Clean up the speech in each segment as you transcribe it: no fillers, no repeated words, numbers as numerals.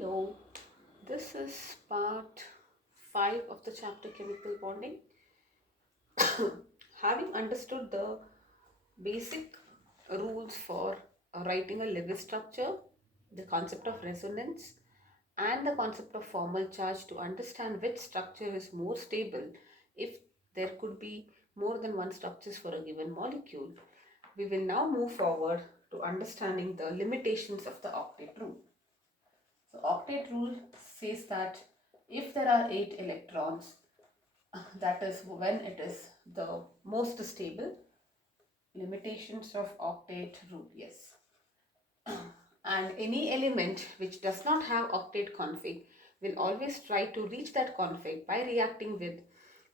Hello, this is part 5 of the chapter chemical bonding. Having understood the basic rules for writing a Lewis structure, the concept of resonance, and the concept of formal charge to understand which structure is more stable if there could be more than one structures for a given molecule, we will now move forward to understanding the limitations of the octet rule. So octet rule says that if there are 8 electrons, that is when it is the most stable. Limitations of octet rule, yes. And any element which does not have octet config will always try to reach that config by reacting with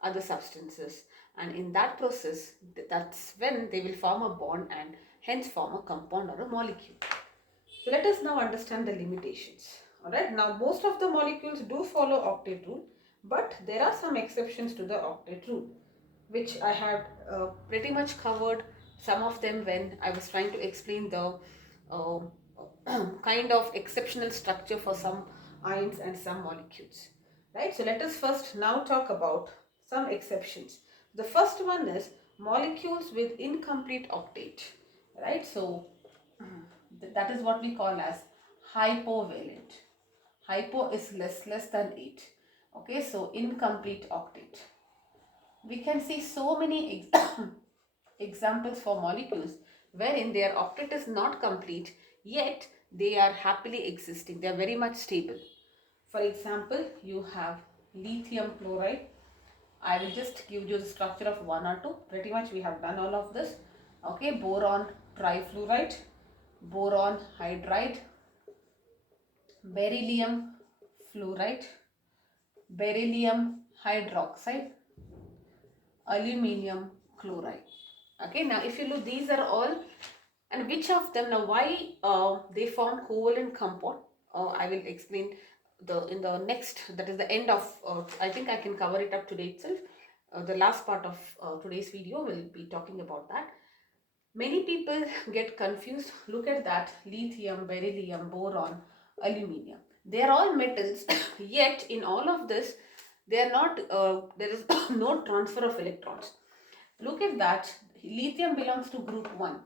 other substances, and in that process that's when they will form a bond and hence form a compound or a molecule. So let us now understand the limitations. Alright, now most of the molecules do follow octet rule, but there are some exceptions to the octet rule, which I had pretty much covered some of them when I was trying to explain the uh, kind of exceptional structure for some ions and some molecules. Right, so let us first now talk about some exceptions. The first one is molecules with incomplete octet. Right, so that is what we call as hypovalent. Hypo is less than 8. Okay, so incomplete octet. We can see so many examples for molecules wherein their octet is not complete, yet they are happily existing. They are very much stable. For example, you have lithium chloride. I will just give you the structure of one or two. Pretty much we have done all of this. Okay, boron trifluoride, boron hydride, beryllium fluoride, beryllium hydroxide, aluminium chloride. Okay, now if you look, these are all, and which of them, now why they form covalent compound, I will explain the in the next, that is the end of, I think I can cover it up today itself. The last part of today's video will be talking about that. Many people get confused. Look at that, lithium, beryllium, boron, aluminium. They are all metals, yet in all of this, they are not. There is no transfer of electrons. Look at that. Lithium belongs to group 1.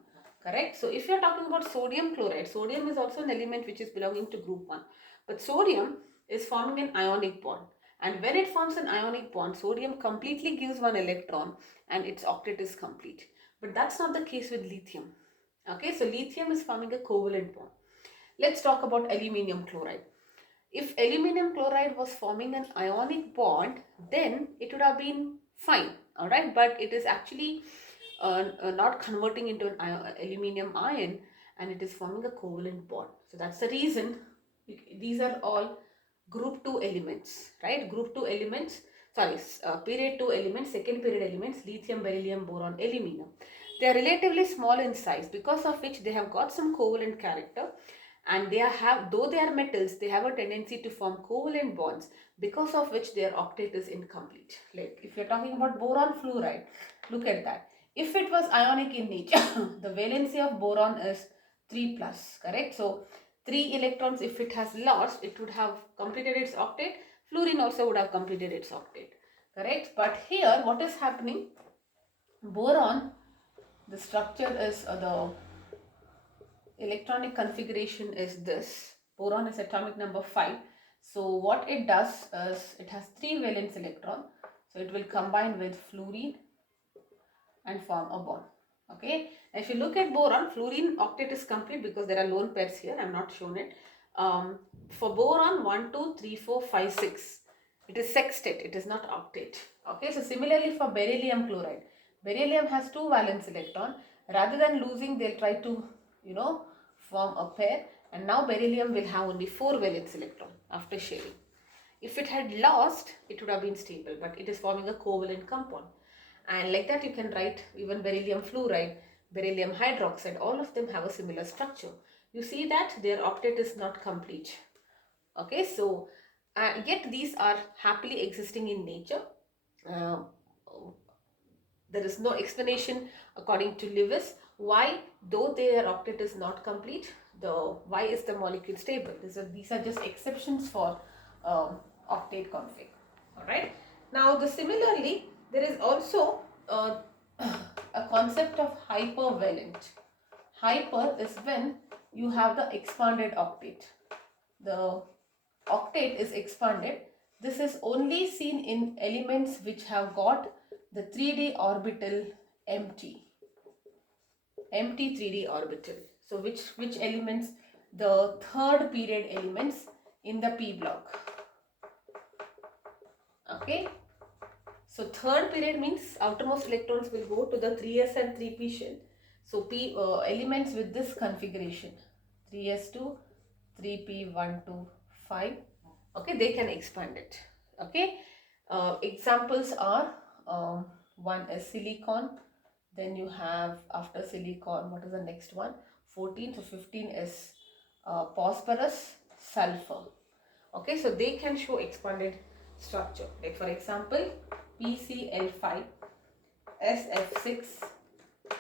Correct? So if you are talking about sodium chloride, sodium is also an element which is belonging to group 1. But sodium is forming an ionic bond. And when it forms an ionic bond, sodium completely gives one electron and its octet is complete. But that's not the case with lithium. Okay, so lithium is forming a covalent bond. Let's talk about aluminium chloride. If aluminium chloride was forming an ionic bond, then it would have been fine, all right, but it is actually not converting into an aluminium ion, and it is forming a covalent bond. So that's the reason these are all group 2 elements, right? Group 2 elements, sorry, period 2 elements, second period elements, lithium, beryllium, boron, aluminum. They are relatively small in size, because of which they have got some covalent character, and they have, though they are metals, they have a tendency to form covalent bonds, because of which their octet is incomplete. Like if you're talking about boron fluoride, look at that. If it was ionic in nature, the valency of boron is 3 plus, correct? So 3 electrons, if it has lost, it would have completed its octet. Fluorine also would have completed its octet, correct? But here what is happening? Boron, the structure is the electronic configuration is this. Boron is atomic number 5. So what it does is it has 3 valence electron. So it will combine with fluorine and form a bond. Okay. Now if you look at boron, fluorine octet is complete because there are lone pairs here. I am not shown it. For boron, 1, 2, 3, 4, 5, 6. It is sextet. It is not octet. Okay. So similarly for beryllium chloride. Beryllium has 2 valence electron. Rather than losing, they'll try to, form a pair. And now beryllium will have only 4 valence electron after sharing. If it had lost, it would have been stable, but it is forming a covalent compound. And like that you can write even beryllium fluoride, beryllium hydroxide, all of them have a similar structure. You see that their octet is not complete. Okay, so yet these are happily existing in nature. Uh, there is no explanation according to Lewis why, though their octet is not complete, why is the molecule stable. These are just exceptions for octet config. All right. Now similarly there is also a concept of hypervalent. Hyper is when you have the expanded octet. The octet is expanded. This is only seen in elements which have got the 3D orbital empty. Empty 3D orbital. So which elements? The third period elements in the p block. Okay. So third period means outermost electrons will go to the 3s and 3p shell. So p elements with this configuration 3s2, 3p, 1, 2, 5. Okay, they can expand it. Okay. Examples are one is silicon. Then you have after silicon, what is the next one? 14 to 15 is phosphorus, sulfur. Okay, so they can show expanded structure. Like for example, PCl5, SF6,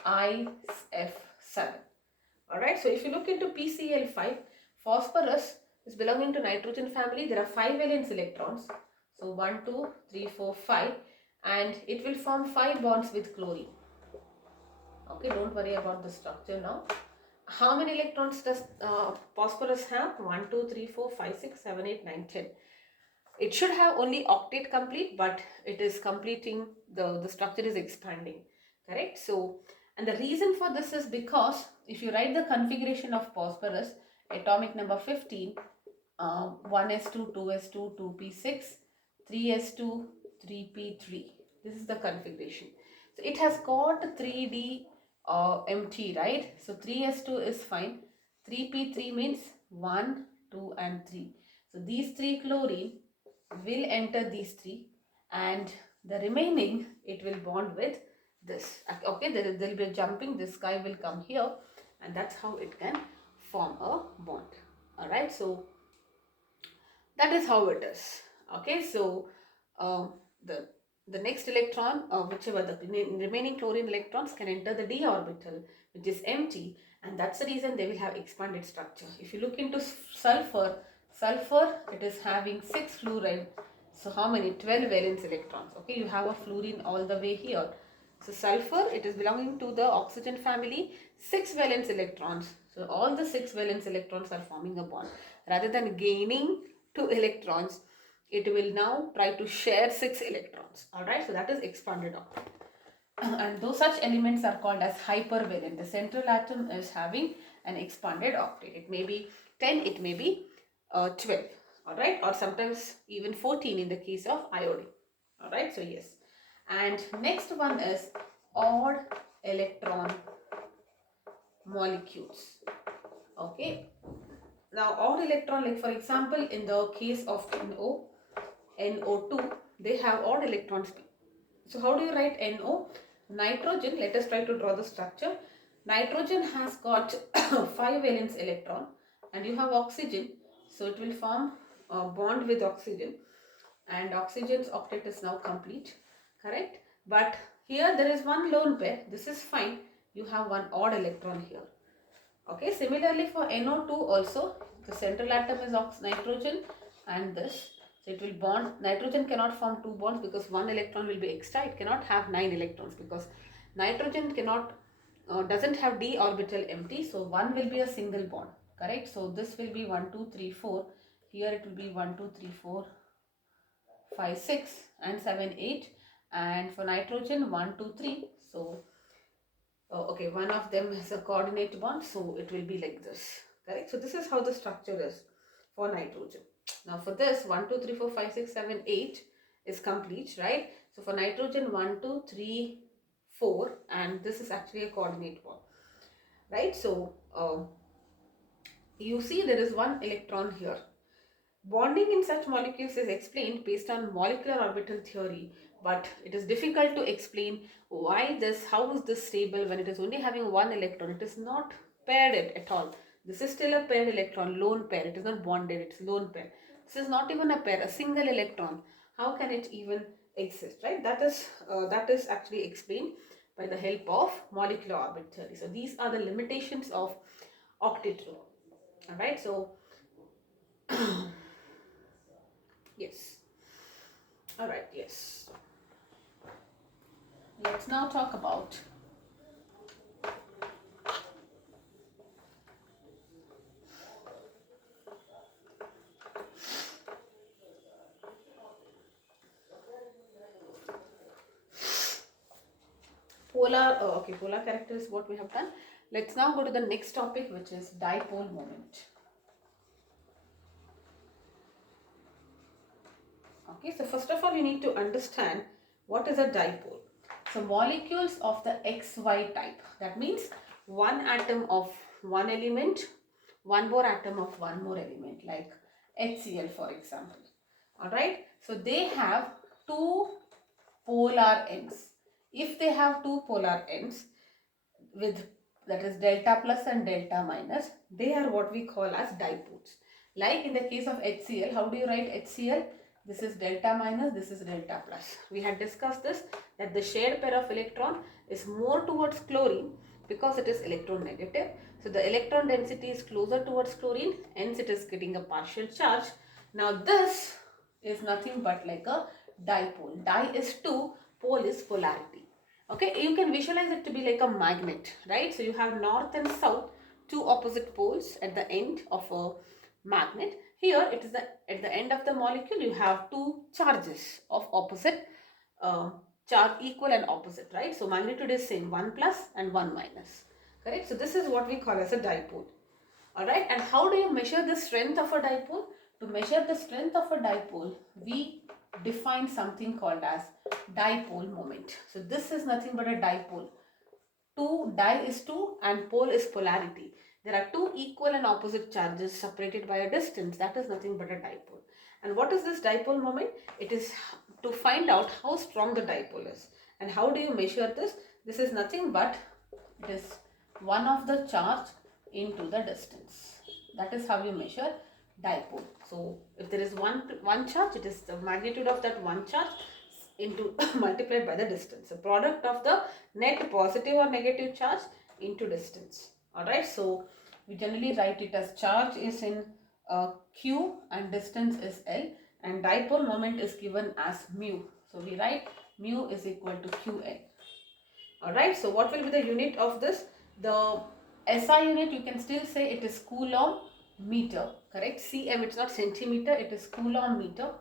IF7. Alright, so if you look into PCl5, phosphorus is belonging to nitrogen family. There are 5 valence electrons. So 1, 2, 3, 4, 5, and it will form 5 bonds with chlorine. Okay, don't worry about the structure now. How many electrons does phosphorus have? 1, 2, 3, 4, 5, 6, 7, 8, 9, 10. It should have only octet complete, but it is completing, the structure is expanding. Correct? So, and the reason for this is because if you write the configuration of phosphorus, atomic number 15, 1s2, 2s2, 2p6, 3s2, 3p3. This is the configuration. So it has got 3D empty, right? So 3s2 is fine. 3p3 means 1, 2 and 3. So these 3 chlorine will enter these 3, and the remaining it will bond with this. Okay, there will be a jumping, this guy will come here, and that's how it can form a bond. Alright, so that is how it is. Okay, so the next electron, whichever the remaining chlorine electrons can enter the d orbital, which is empty, and that's the reason they will have expanded structure. If you look into sulfur, it is having 6 fluorine. So how many? 12 valence electrons. Okay, you have a fluorine all the way here. So sulfur, it is belonging to the oxygen family, 6 valence electrons. So all the 6 valence electrons are forming a bond. Rather than gaining 2 electrons, it will now try to share 6 electrons. Alright, so that is expanded octet. And those such elements are called as hypervalent. The central atom is having an expanded octet. It may be 10, it may be 12. Alright, or sometimes even 14 in the case of iodine. Alright, so yes. And next one is odd electron molecules. Okay. Now odd electron, like for example in the case of NO2, they have odd electrons. So how do you write NO? Nitrogen, let us try to draw the structure. Nitrogen has got 5 valence electron, and you have oxygen, so it will form a bond with oxygen, and oxygen's octet is now complete. Correct? But here there is one lone pair. This is fine. You have one odd electron here. Okay, similarly for NO2 also, the central atom is nitrogen and this. So it will bond. Nitrogen cannot form 2 bonds because 1 electron will be extra. It cannot have 9 electrons because nitrogen cannot doesn't have d orbital empty. So 1 will be a single bond. Correct? So this will be 1, 2, 3, 4. Here it will be 1, 2, 3, 4, 5, 6 and 7, 8. And for nitrogen 1, 2, 3. So okay, one of them has a coordinate bond, so it will be like this. Correct? So this is how the structure is for nitrogen. Now for this 1, 2, 3, 4, 5, 6, 7, 8 is complete, right? So for nitrogen 1, 2, 3, 4, and this is actually a coordinate bond, right? So you see there is one electron here. Bonding in such molecules is explained based on molecular orbital theory, but it is difficult to explain why this, how is this stable when it is only having one electron. It is not paired at all. This is still a paired electron, lone pair. It is not bonded, it's lone pair. This is not even a pair, a single electron. How can it even exist, right? That is actually explained by the help of molecular orbit theory. So these are the limitations of octet rule. All right, so yes. All right, yes. Let's now talk about polar. Okay, polar character is what we have done. Let's now go to the next topic, which is dipole moment. Okay, so first of all, you need to understand what is a dipole. So molecules of the XY type, that means one atom of one element, one more atom of one more element, like HCl for example. Alright, so they have two polar ends. If they have two polar ends with, that is delta plus and delta minus, they are what we call as dipoles. Like in the case of HCl, how do you write HCl? This is delta minus, this is delta plus. We had discussed this, that the shared pair of electron is more towards chlorine because it is electronegative. So the electron density is closer towards chlorine, hence it is getting a partial charge. Now this is nothing but like a dipole. Di is two, pole is polarity. Okay, you can visualize it to be like a magnet, right? So you have north and south, two opposite poles at the end of a magnet. Here it is at the end of the molecule you have two charges of opposite charge, equal and opposite, right? So magnitude is same, 1 plus and 1 minus, correct? So this is what we call as a dipole. Alright, and how do you measure the strength of a dipole? To measure the strength of a dipole, we define something called as dipole moment. So this is nothing but a dipole. Di is 2 and pole is polarity. There are two equal and opposite charges separated by a distance. That is nothing but a dipole. And what is this dipole moment? It is to find out how strong the dipole is. And how do you measure this? This is nothing but it is one of the charge into the distance. That is how you measure dipole. So if there is one charge, it is the magnitude of that one charge into multiplied by the distance. The product of the net positive or negative charge into distance. Alright, so we generally write it as charge is in Q and distance is L, and dipole moment is given as mu. So we write mu is equal to QL. Alright, so what will be the unit of this? The SI unit, you can still say it is coulomb meter, correct? cm, it's not centimeter, it is coulomb meter.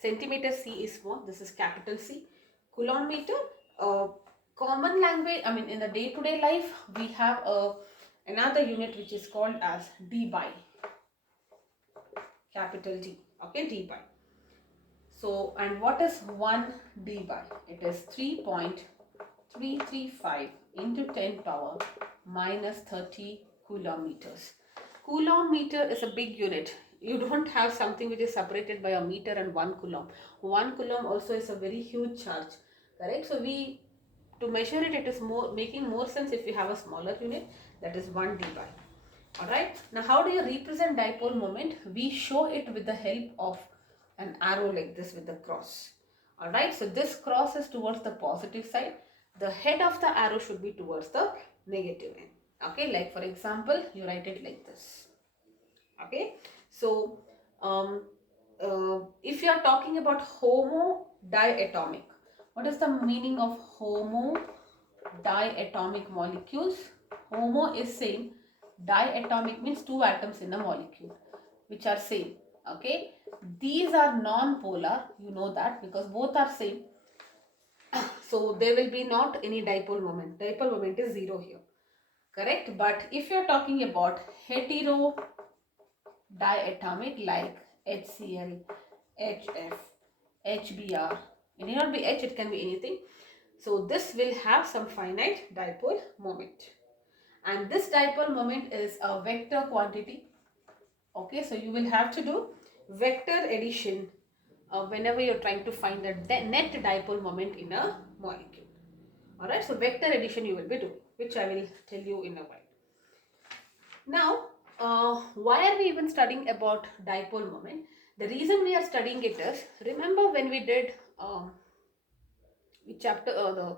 Centimeter C is small, this is capital C. Coulomb meter, common language, I mean in the day-to-day life, we have another unit which is called as dBi, capital D, okay, dBi. So, and what is 1 dBi? It is 3.335 into 10 power minus 30 coulomb meters. Coulomb meter is a big unit. You don't have something which is separated by a meter and 1 coulomb. 1 coulomb also is a very huge charge, correct? So to measure it, it is making more sense if you have a smaller unit, that is 1 dBi. Alright, now how do you represent dipole moment? We show it with the help of an arrow like this with the cross. Alright, so this cross is towards the positive side. The head of the arrow should be towards the negative end. Okay, like for example, you write it like this. Okay, so if you are talking about homo diatomic, what is the meaning of homo diatomic molecules? Homo is same, diatomic means two atoms in a molecule which are same. Okay, these are non-polar, you know that, because both are same. So there will be not any dipole moment. Dipole moment is 0 here, correct? But if you are talking about hetero diatomic like HCl, HF, HBr, it may not be H, it can be anything. So this will have some finite dipole moment. And this dipole moment is a vector quantity. Okay, so you will have to do vector addition whenever you're trying to find the net dipole moment in a molecule. Alright, so vector addition you will be doing, which I will tell you in a while. Now, why are we even studying about dipole moment? The reason we are studying it is, remember when we did the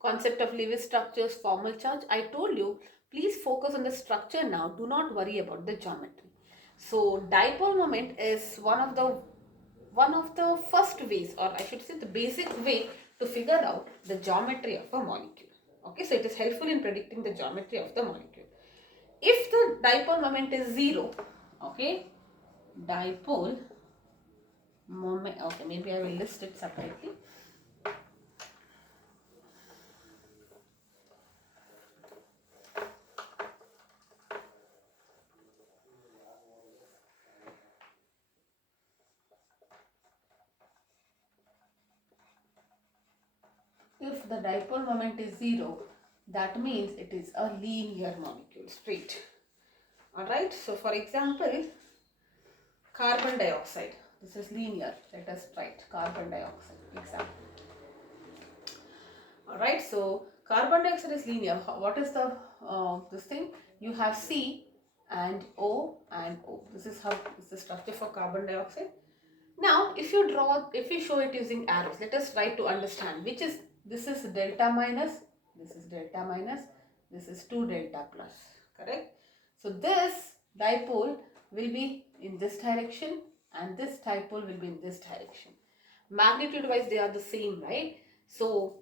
concept of Lewis structures, formal charge, I told you Please focus on the structure now. Do not worry about the geometry. So dipole moment is one of the first ways, or I should say the basic way to figure out the geometry of a molecule. Okay, so it is helpful in predicting the geometry of the molecule. If the dipole moment is 0, okay, dipole moment, okay, maybe I will list it separately. If the dipole moment is 0, that means it is a linear molecule, straight. Alright, so for example, carbon dioxide. This is linear. Let us write carbon dioxide example. Alright, so carbon dioxide is linear. What is the this thing? You have C and O and O. This is the structure for carbon dioxide. Now, if you show it using arrows, let us try to understand which is, this is delta minus, this is delta minus, this is 2 delta plus, correct? So this dipole will be in this direction and this dipole will be in this direction. Magnitude wise they are the same, right? So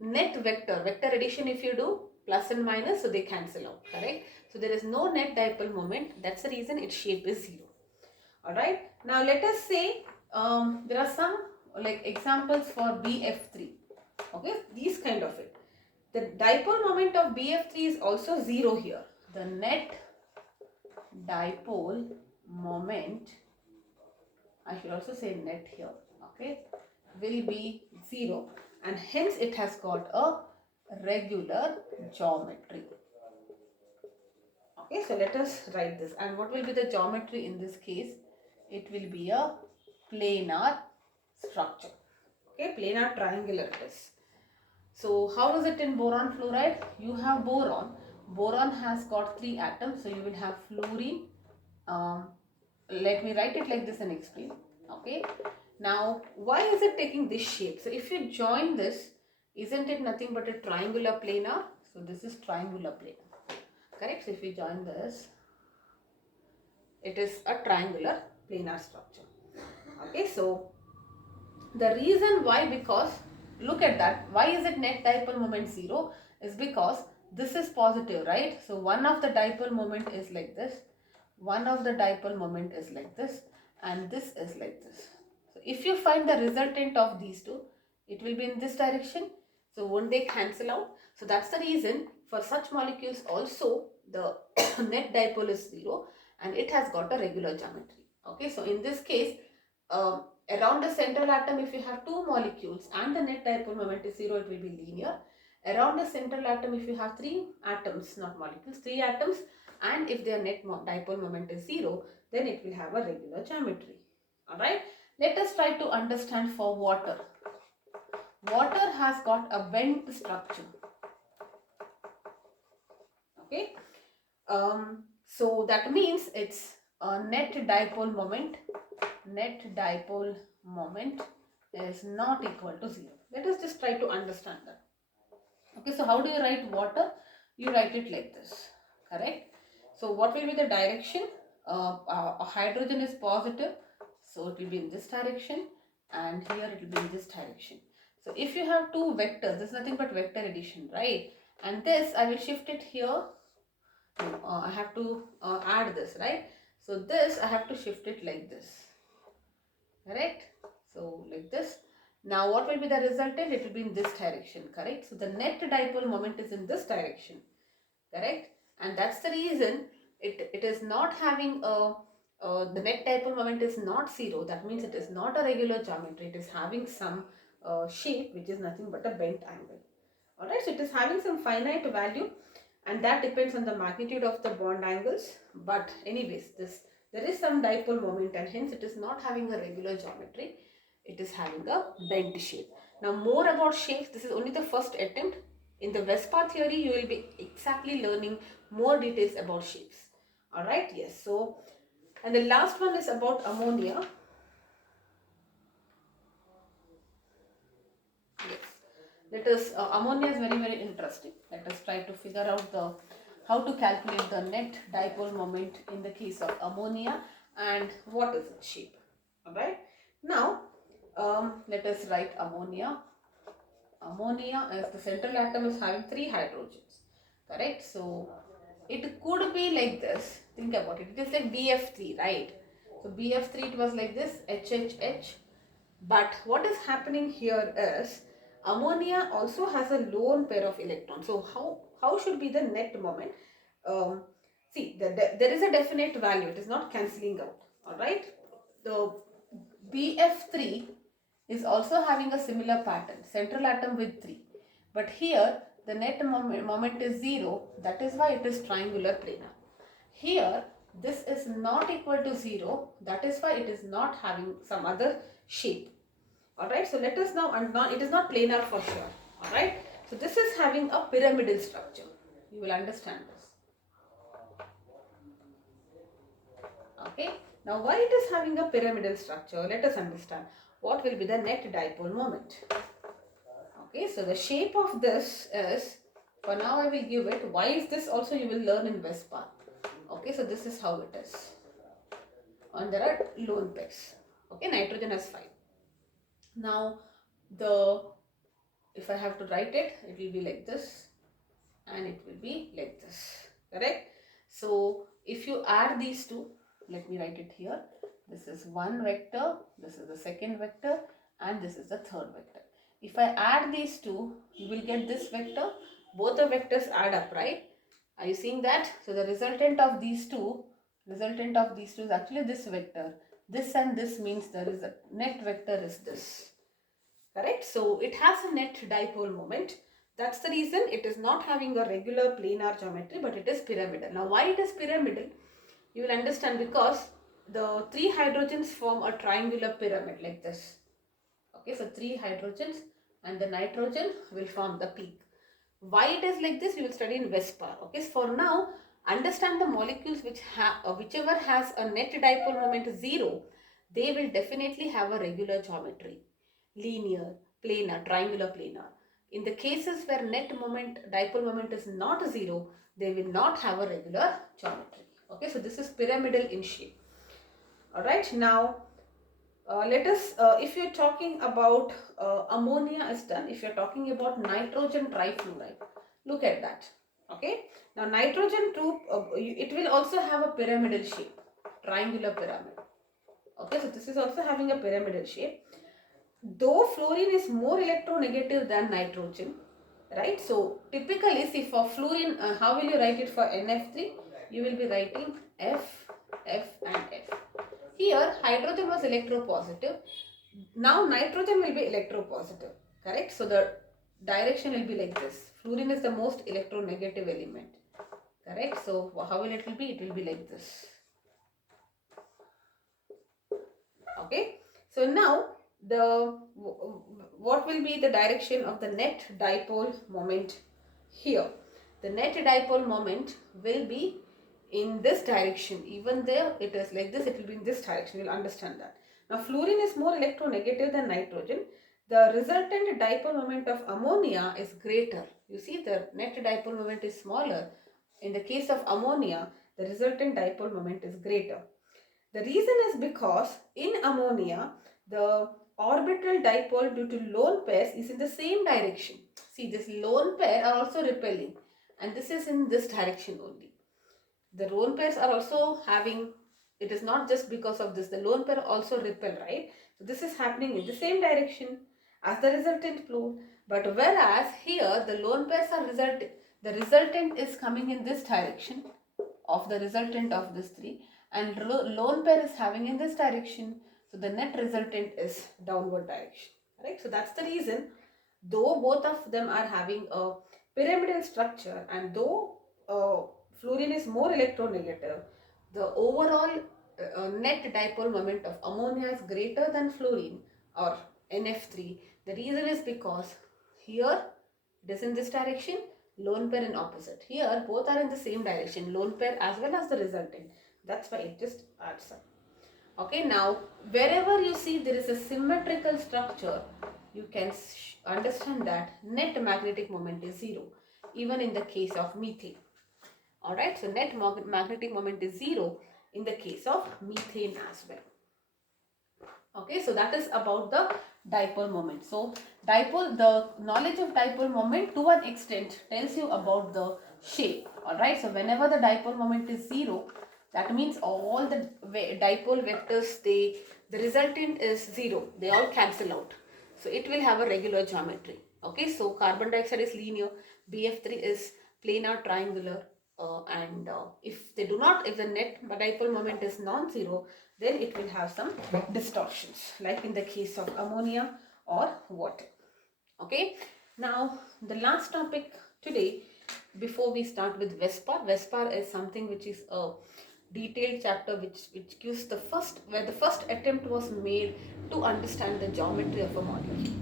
net vector addition, if you do plus and minus, so they cancel out, correct? So there is no net dipole moment. That's the reason its shape is 0. Alright, now let us say there are some like examples for BF3. Okay, these kind of it. The dipole moment of BF3 is also 0 here. The net dipole moment, I should also say net here, okay, will be 0, and hence it has got a regular geometry. Okay, so let us write this. And what will be the geometry in this case? It will be a planar structure. Okay, planar triangular it is. So how is it in boron fluoride? You have boron. Boron has got 3 atoms. So you will have fluorine. Let me write it like this and explain. Okay. Now, why is it taking this shape? So if you join this, isn't it nothing but a triangular planar? So this is triangular planar. Correct? So if we join this, it is a triangular planar structure. Okay, so the reason why, because look at that, why is it net dipole moment 0 is because this is positive, right? So one of the dipole moment is like this, one of the dipole moment is like this, and this is like this. So if you find the resultant of these two, it will be in this direction. So won't they cancel out? So that's the reason for such molecules also the net dipole is 0 and it has got a regular geometry. Okay, so in this case, around the central atom, if you have 2 molecules and the net dipole moment is 0, it will be linear. Around the central atom, if you have 3 atoms, not molecules, 3 atoms, and if their net dipole moment is 0, then it will have a regular geometry. Alright, let us try to understand for water. Water has got a bent structure. Okay, so that means its net dipole moment is not equal to 0. Let us just try to understand that. Okay, so how do you write water? You write it like this, correct? So what will be the direction? Hydrogen is positive, so it will be in this direction, and here it will be in this direction. So if you have 2 vectors, this is nothing but vector addition, right? And this I will shift it here. I have to add this, right? So this I have to shift it like this, correct? So like this. Now what will be the resultant? It will be in this direction, correct? So the net dipole moment is in this direction, correct? And that's the reason it is not having the net dipole moment is not 0. That means it is not a regular geometry. It is having some shape which is nothing but a bent angle. Alright, so it is having some finite value, and that depends on the magnitude of the bond angles. But anyways, there is some dipole moment, and hence it is not having a regular geometry. It is having a bent shape. Now more about shapes. This is only the first attempt. In the Vespa theory, you will be exactly learning more details about shapes. Alright, yes. So, and the last one is about ammonia. Yes. Let us, ammonia is very, very interesting. Let us try to figure out the how to calculate the net dipole moment in the case of ammonia and what is its shape. Alright, now let us write ammonia. Ammonia, as the central atom is having 3 hydrogens, correct? So it could be like this. Think about it. It is like BF3, right? So BF3, it was like this, HHH. But what is happening here is ammonia also has a lone pair of electrons. So how should be the net moment? See, there is a definite value. It is not cancelling out. All right. The BF3 is also having a similar pattern, central atom with 3. But here the net moment is 0, that is why it is triangular planar. Here this is not equal to 0, that is why it is not having some other shape. Alright, so let us now, and it is not planar for sure. Alright, so this is having a pyramidal structure. You will understand this. Okay, now why it is having a pyramidal structure? Let us understand what will be the net dipole moment. Okay, so the shape of this is, for now I will give it, why is this also you will learn in Vespa. Okay, so this is how it is. And there are lone pairs. Okay, nitrogen has 5. Now if I have to write it, it will be like this and it will be like this, correct? So if you add these two, let me write it here. This is one vector, this is the second vector, and this is the third vector. If I add these two, you will get this vector. Both the vectors add up, right? Are you seeing that? So the resultant of these two is actually this vector. This and this means there is a net vector is this. Correct? So it has a net dipole moment. That's the reason it is not having a regular planar geometry, but it is pyramidal. Now why it is pyramidal? You will understand because the 3 hydrogens form a triangular pyramid like this. Okay, so 3 hydrogens and the nitrogen will form the peak. Why it is like this, we will study in Vespa. Okay, so for now, understand the molecules whichever has a net dipole moment 0, they will definitely have a regular geometry. Linear, planar, triangular planar. In the cases where net dipole moment is not 0, they will not have a regular geometry. Okay, so this is pyramidal in shape. Alright, now let us, if you're talking about ammonia is done, if you're talking about nitrogen trifluoride, look at that. Okay, now nitrogen too, it will also have a pyramidal shape, triangular pyramid. Okay, so this is also having a pyramidal shape. Though fluorine is more electronegative than nitrogen, right? So typically, see for fluorine, how will you write it for NF3? You will be writing F, F and F. Here hydrogen was electropositive. Now nitrogen will be electropositive, correct? So the direction will be like this. Fluorine is the most electronegative element, correct? So how will it will be? It will be like this. Okay. So now what will be the direction of the net dipole moment here? The net dipole moment will be in this direction. Even there it is like this, it will be in this direction. You will understand that. Now fluorine is more electronegative than nitrogen. The resultant dipole moment of ammonia is greater. You see the net dipole moment is smaller. In the case of ammonia, the resultant dipole moment is greater. The reason is because in ammonia, the orbital dipole due to lone pairs is in the same direction. See, this lone pair are also repelling and this is in this direction only. The lone pairs are also having, it is not just because of this, the lone pair also repel, right? So this is happening in the same direction as the resultant fluid. But whereas here the lone pairs are the resultant is coming in this direction of the resultant of this 3 and lone pair is having in this direction. So the net resultant is downward direction, right? So that's the reason, though both of them are having a pyramidal structure and though fluorine is more electronegative, the overall net dipole moment of ammonia is greater than fluorine or NF3. The reason is because here it is in this direction, lone pair in opposite. Here both are in the same direction, lone pair as well as the resultant. That's why it just adds up. Okay, now wherever you see there is a symmetrical structure, you can understand that net magnetic moment is 0, even in the case of methane. Alright, so net magnetic moment is 0 in the case of methane as well. Okay, so that is about the dipole moment. So the knowledge of dipole moment to an extent tells you about the shape. Alright, so whenever the dipole moment is 0, that means all the dipole vectors, the resultant is 0. They all cancel out. So it will have a regular geometry. Okay, so carbon dioxide is linear, BF3 is planar triangular, and if the net dipole moment is non-zero, then it will have some distortions, like in the case of ammonia or water. Okay, now the last topic today, before we start with VESPAR. VESPAR is something which is a detailed chapter which gives where the first attempt was made to understand the geometry of a molecule.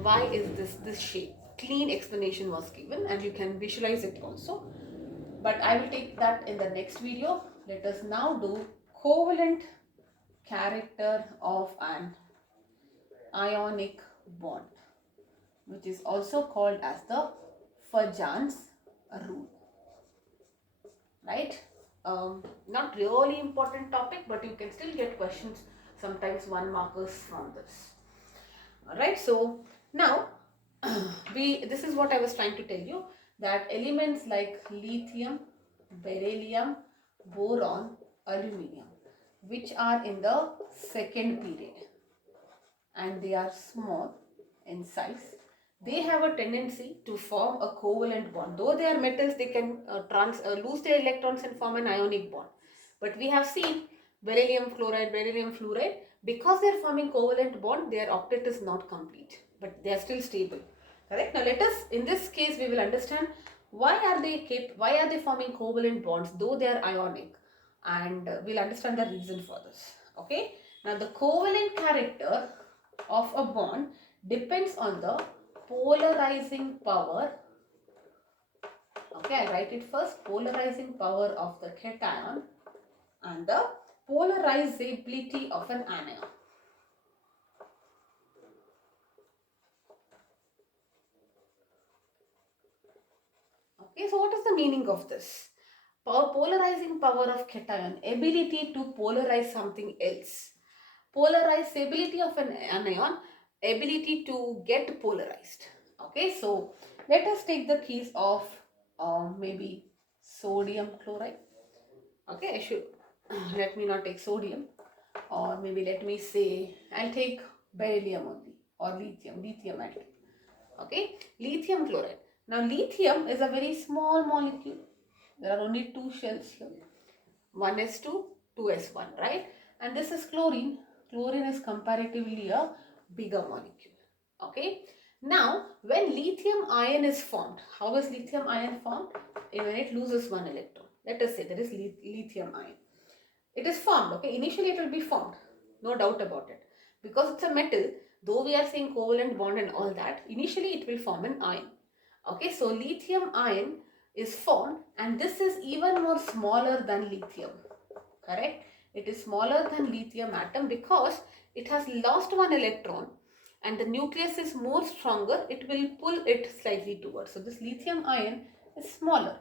Why is this shape? Clean explanation was given, and you can visualize it also. But I will take that in the next video. Let us now do covalent character of an ionic bond, which is also called as the Fajan's rule. Right? Not really important topic, but you can still get questions, sometimes 1 markers from this. Alright, so now this is what I was trying to tell you, that elements like lithium, beryllium, boron, aluminium, which are in the second period and they are small in size, they have a tendency to form a covalent bond. Though they are metals, they can lose their electrons and form an ionic bond. But we have seen beryllium chloride, beryllium fluoride, because they are forming covalent bond, their octet is not complete, but they are still stable. Correct? Now let us, in this case, we will understand why are they forming covalent bonds though they are ionic, and we'll understand the reason for this. Okay? Now the covalent character of a bond depends on the polarizing power. Okay, I write it first. Polarizing power of the cation and the polarizability of an anion. Okay, so what is the meaning of this? Polarizing power of cation, ability to polarize something else. Polarizability of an anion, ability to get polarized. Okay, so let us take the case of maybe sodium chloride. Okay, I should let me not take sodium, or maybe let me say I'll take beryllium only, or lithium I'll take. Okay, lithium chloride. Now lithium is a very small molecule. There are only 2 shells here. 1s2, 2s1, right? And this is chlorine. Chlorine is comparatively a bigger molecule. Okay. Now, when lithium ion is formed, how is lithium ion formed? When it loses 1 electron. Let us say there is lithium ion. It is formed. Okay. Initially, it will be formed. No doubt about it. Because it's a metal, though we are saying covalent bond and all that, initially it will form an ion. Okay. So, lithium ion is formed, and this is even more smaller than lithium. Correct? It is smaller than lithium atom because it has lost 1 electron and the nucleus is more stronger. It will pull it slightly towards. So this lithium ion is smaller.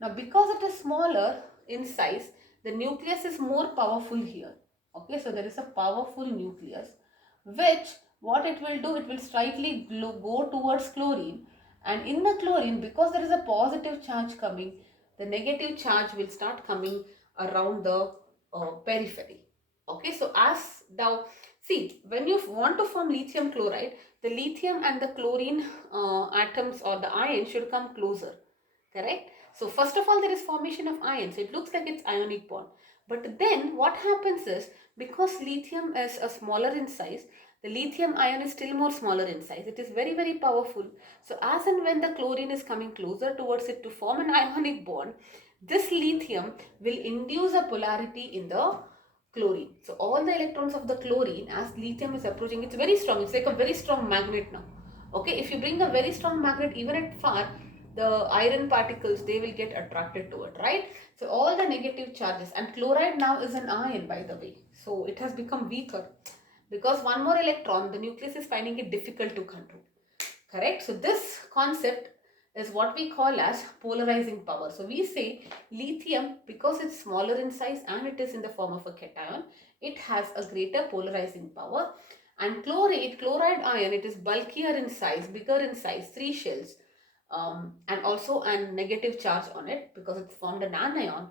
Now because it is smaller in size, the nucleus is more powerful here. Okay, so there is a powerful nucleus, which what it will do, it will slightly go towards chlorine, and in the chlorine, because there is a positive charge coming, the negative charge will start coming around the periphery. Okay, so as now, see, when you want to form lithium chloride, the lithium and the chlorine atoms or the ion should come closer. Correct? So first of all, there is formation of ions. It looks like it's ionic bond. But then what happens is, because lithium is a smaller in size, the lithium ion is still more smaller in size. It is very, very powerful. So as and when the chlorine is coming closer towards it to form an ionic bond, this lithium will induce a polarity in the chlorine. So all the electrons of the chlorine, as lithium is approaching, it's very strong. It's like a very strong magnet now. Okay, if you bring a very strong magnet even at far, the iron particles, they will get attracted to it, right? So all the negative charges, and chloride now is an ion, by the way. So it has become weaker because 1 more electron, the nucleus is finding it difficult to control. Correct? So this concept is what we call as polarizing power. So we say lithium, because it's smaller in size and it is in the form of a cation, it has a greater polarizing power. And chloride ion, it is bulkier in size, bigger in size, 3 shells, and also a negative charge on it because it formed an anion.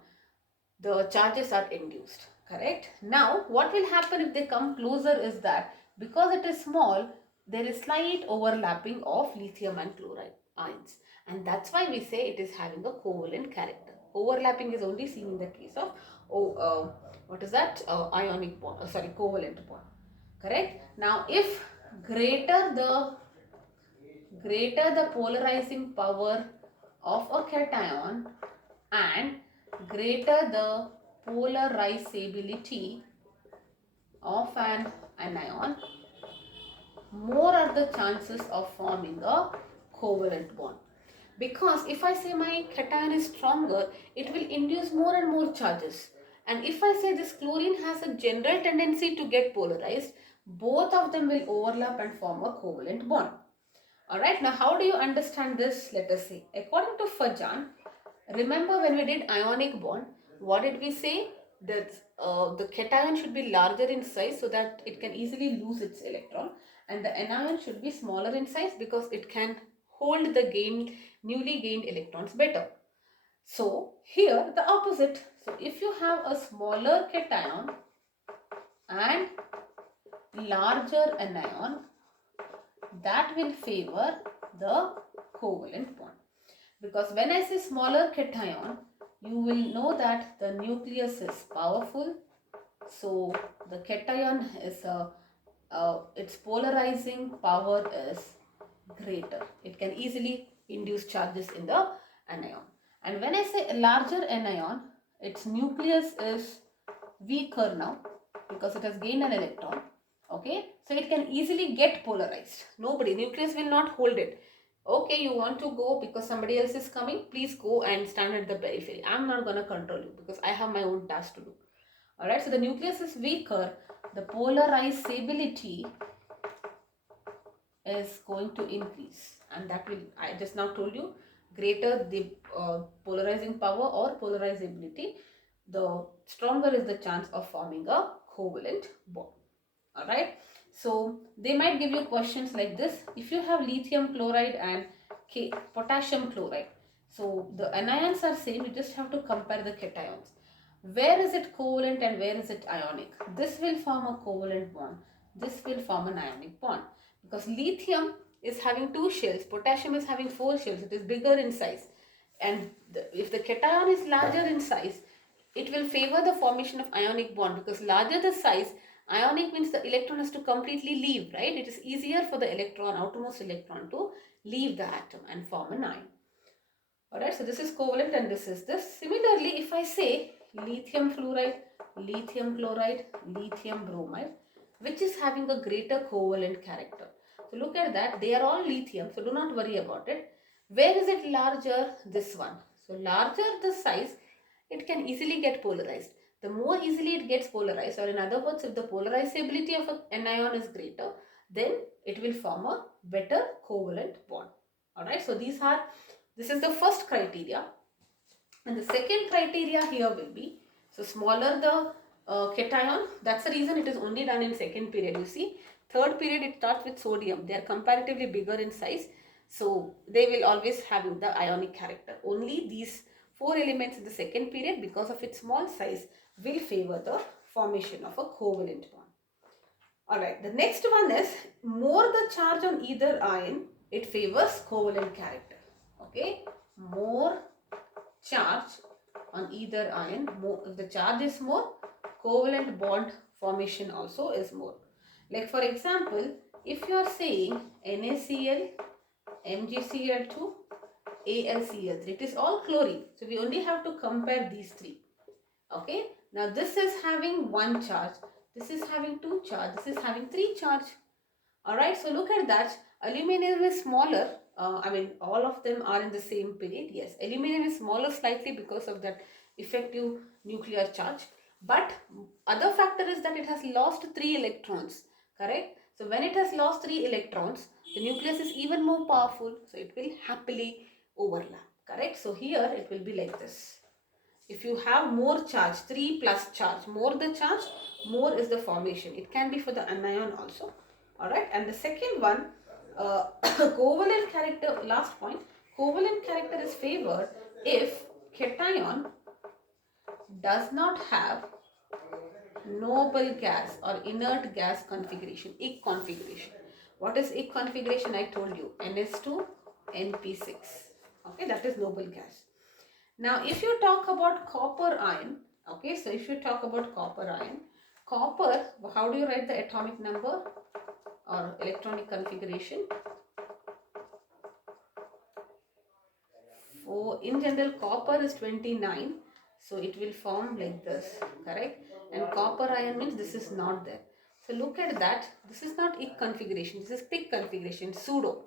The charges are induced, correct? Now what will happen if they come closer is that because it is small, there is slight overlapping of lithium and chloride ions, and that's why we say it is having a covalent character. Overlapping is only seen in the case of what is that, ionic bond, sorry, covalent bond, correct? Now if greater the greater the polarizing power of a cation and greater the polarizability of an anion, more are the chances of forming a covalent bond. Because if I say my cation is stronger, it will induce more and more charges. And if I say this chlorine has a general tendency to get polarized, both of them will overlap and form a covalent bond. Alright, now how do you understand this? Let us see. According to Fajan, remember when we did ionic bond, what did we say? That the cation should be larger in size so that it can easily lose its electron, and the anion should be smaller in size because it can hold the newly gained electrons better. So here the opposite. So if you have a smaller cation and larger anion, that will favor the covalent bond. Because when I say smaller cation, you will know that the nucleus is powerful. So the cation is its polarizing power is greater. It can easily induce charges in the anion. And when I say a larger anion, its nucleus is weaker now because it has gained an electron. Okay, so it can easily get polarized. Nucleus will not hold it. Okay, you want to go because somebody else is coming, please go and stand at the periphery. I'm not going to control you because I have my own task to do. Alright, so the nucleus is weaker, the polarizability is going to increase, and that will, I just now told you, greater the polarizing power or polarizability, the stronger is the chance of forming a covalent bond. Alright, so they might give you questions like this. If you have lithium chloride and potassium chloride, so the anions are same, you just have to compare the cations. Where is it covalent and where is it ionic? This will form a covalent bond, this will form an ionic bond, because lithium is having 2 shells, potassium is having 4 shells, it is bigger in size, and if the cation is larger in size, it will favor the formation of ionic bond, because larger the size, ionic means the electron has to completely leave, right? It is easier for the electron, outermost electron, to leave the atom and form an ion. Alright, so this is covalent and this is this. Similarly, if I say lithium fluoride, lithium chloride, lithium bromide, which is having a greater covalent character. So look at that, they are all lithium, so do not worry about it. Where is it larger? This one. So larger the size, it can easily get polarized. The more easily it gets polarized, or in other words, if the polarizability of an anion is greater, then it will form a better covalent bond. Alright, so this is the first criteria. And the second criteria here will be, so smaller the cation, that's the reason it is only done in second period. You see, third period it starts with sodium. They are comparatively bigger in size. So they will always have the ionic character. Only these 4 elements in the second period, because of its small size, will favor the formation of a covalent bond. Alright, the next one is, more the charge on either ion, it favors covalent character. Okay, more charge on either ion, if the charge is more, covalent bond formation also is more. Like for example, if you are saying NaCl, MgCl2, AlCl3, it is all chlorine. So we only have to compare these 3. Okay, now this is having 1 charge, this is having 2 charge, this is having 3 charge. Alright, so look at that. Aluminum is smaller. All of them are in the same period. Yes, aluminum is smaller slightly because of that effective nuclear charge. But other factor is that it has lost 3 electrons. Correct? So when it has lost 3 electrons, the nucleus is even more powerful. So it will happily overlap, correct? So here it will be like this. If you have more charge, 3 plus charge, more the charge, more is the formation. It can be for the anion also. Alright, and the second one, covalent character, last point, covalent character is favored if cation does not have noble gas or inert gas configuration, IC configuration. What is IC configuration? I told you, NS2, NP6. Okay, that is noble gas. Now, if you talk about copper ion, okay, so if you talk about copper ion, copper, how do you write the atomic number or electronic configuration? Oh, in general, copper is 29, so it will form like this, correct? And copper ion means this is not there. So look at that. This is not IC configuration. This is PIC configuration, pseudo,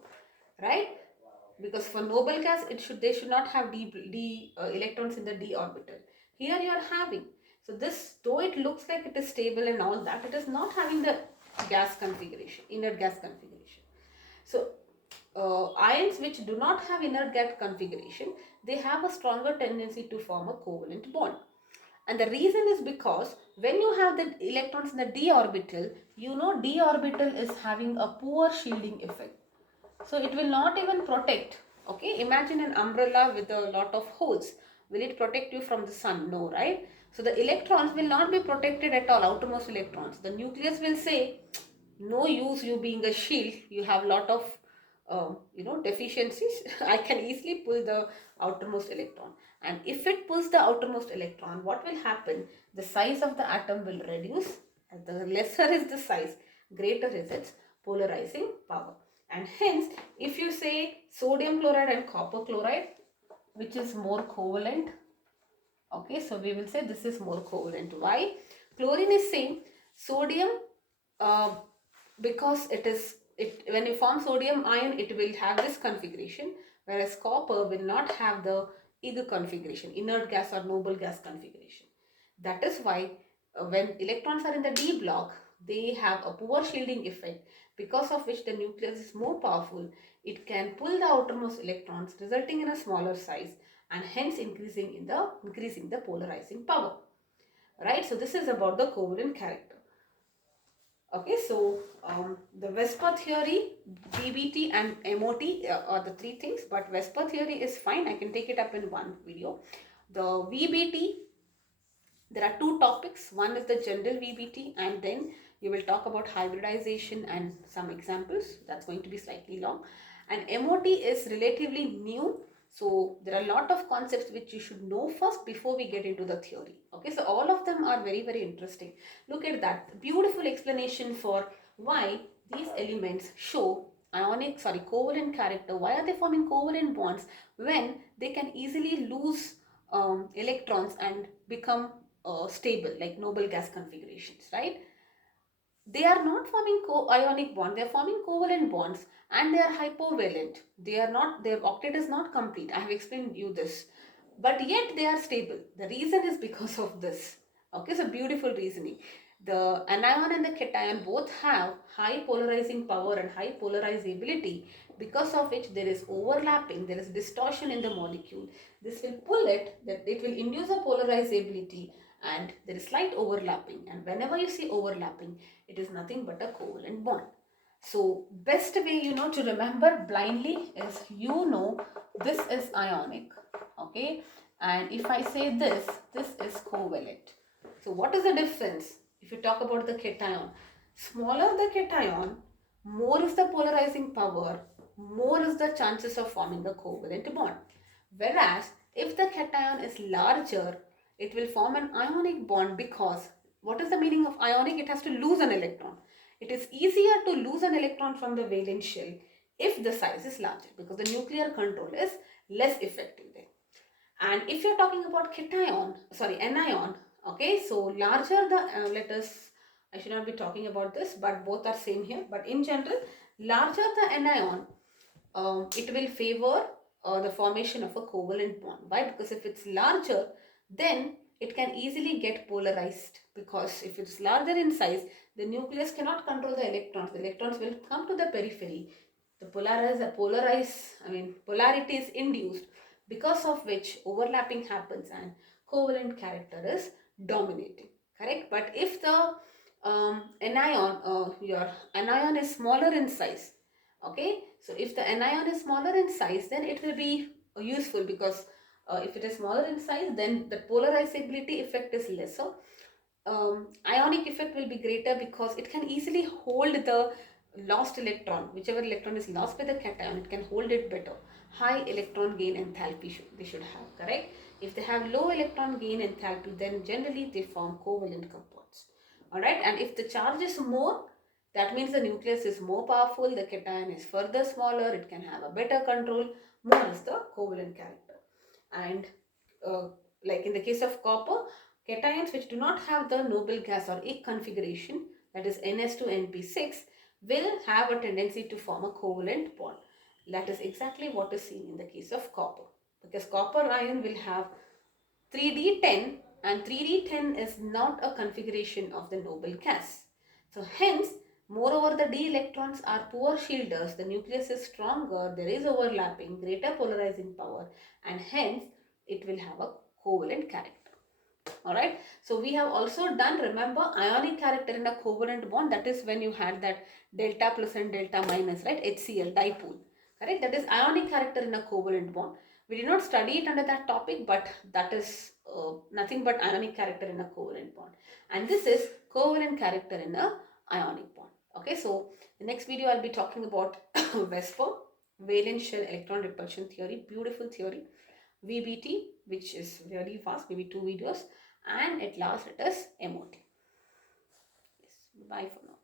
right? Because for noble gas, they should not have d electrons in the d orbital. Here you are having. So this, though it looks like it is stable and all that, it is not having the gas configuration, inert gas configuration. So ions which do not have inert gas configuration, they have a stronger tendency to form a covalent bond. And the reason is because when you have the electrons in the d orbital, you know d orbital is having a poor shielding effect. So it will not even protect. Okay, imagine an umbrella with a lot of holes. Will it protect you from the sun? No, right? So the electrons will not be protected at all, outermost electrons. The nucleus will say, no use you being a shield. You have lot of deficiencies. I can easily pull the outermost electron. And if it pulls the outermost electron, what will happen? The size of the atom will reduce. And the lesser is the size, greater is its polarizing power. And hence, if you say sodium chloride and copper chloride, which is more covalent, okay, so we will say this is more covalent. Why? Chlorine is same. Sodium, uh, because when you form sodium ion, it will have this configuration, whereas copper will not have the either configuration, inert gas or noble gas configuration. That is why when electrons are in the d block, they have a poor shielding effect, because of which the nucleus is more powerful. It can pull the outermost electrons, resulting in a smaller size, and hence increasing the polarizing power. Right? So this is about the covalent character. Okay, so the Vesper theory, BBT and MOT are the three things, but Vesper theory is fine. I can take it up in one video. The VBT, there are two topics. One is the general VBT, and then you will talk about hybridization and some examples. That's going to be slightly long. And MOT is relatively new. So there are a lot of concepts which you should know first before we get into the theory. Okay, so all of them are very, very interesting. Look at that. Beautiful explanation for why these elements show covalent character. Why are they forming covalent bonds when they can easily lose electrons and become stable, like noble gas configurations, right? They are not forming ionic bond, they are forming covalent bonds, and they are hypovalent. They are not, their octet is not complete. I have explained you this, but yet they are stable. The reason is because of this. Okay, so beautiful reasoning. The anion and the cation both have high polarizing power and high polarizability, because of which there is overlapping, there is distortion in the molecule. This will pull it, that it will induce a polarizability, and there is slight overlapping, and whenever you see overlapping, it is nothing but a covalent bond. So best way to remember blindly is this is ionic, okay, and if I say this is covalent. So what is the difference? If you talk about the cation, smaller the cation, more is the polarizing power, more is the chances of forming a covalent bond. Whereas if the cation is larger, it will form an ionic bond, because what is the meaning of ionic? It has to lose an electron. It is easier to lose an electron from the valence shell if the size is larger, because the nuclear control is less effective there. And if you're talking about anion, okay, so larger the, I should not be talking about this, but both are same here. But in general, larger the anion, it will favor the formation of a covalent bond. Why? Because if it's larger, then it can easily get polarized, because if it's larger in size, the nucleus cannot control the electrons. The electrons will come to the periphery. the polarity is induced, because of which overlapping happens and covalent character is dominating, correct? But if the your anion is smaller in size, okay, so if the anion is smaller in size, then it will be useful, because if it is smaller in size, then the polarizability effect is lesser. Ionic effect will be greater because it can easily hold the lost electron, whichever electron is lost by the cation, it can hold it better. High electron gain enthalpy they should have, correct? If they have low electron gain enthalpy, then generally they form covalent compounds. Alright, and if the charge is more, that means the nucleus is more powerful, the cation is further smaller, it can have a better control, more is the covalent character. And uh, like in the case of copper, cations which do not have the noble gas or Ick configuration, that is Ns2Np6, will have a tendency to form a covalent bond. That is exactly what is seen in the case of copper, because copper ion will have 3d10, and 3d10 is not a configuration of the noble gas. So hence, moreover, the d electrons are poor shielders, the nucleus is stronger, there is overlapping, greater polarizing power, and hence it will have a covalent character. Alright, so we have also done, remember, ionic character in a covalent bond, that is when you had that delta plus and delta minus, right, HCl, dipole, correct? That is ionic character in a covalent bond. We did not study it under that topic, but that is nothing but ionic character in a covalent bond. And this is covalent character in a ionic bond. Okay, so the next video I'll be talking about VSEPR, valence shell electron repulsion theory, beautiful theory. VBT, which is really fast, maybe 2 videos, and at last it is MOT. Yes, bye for now.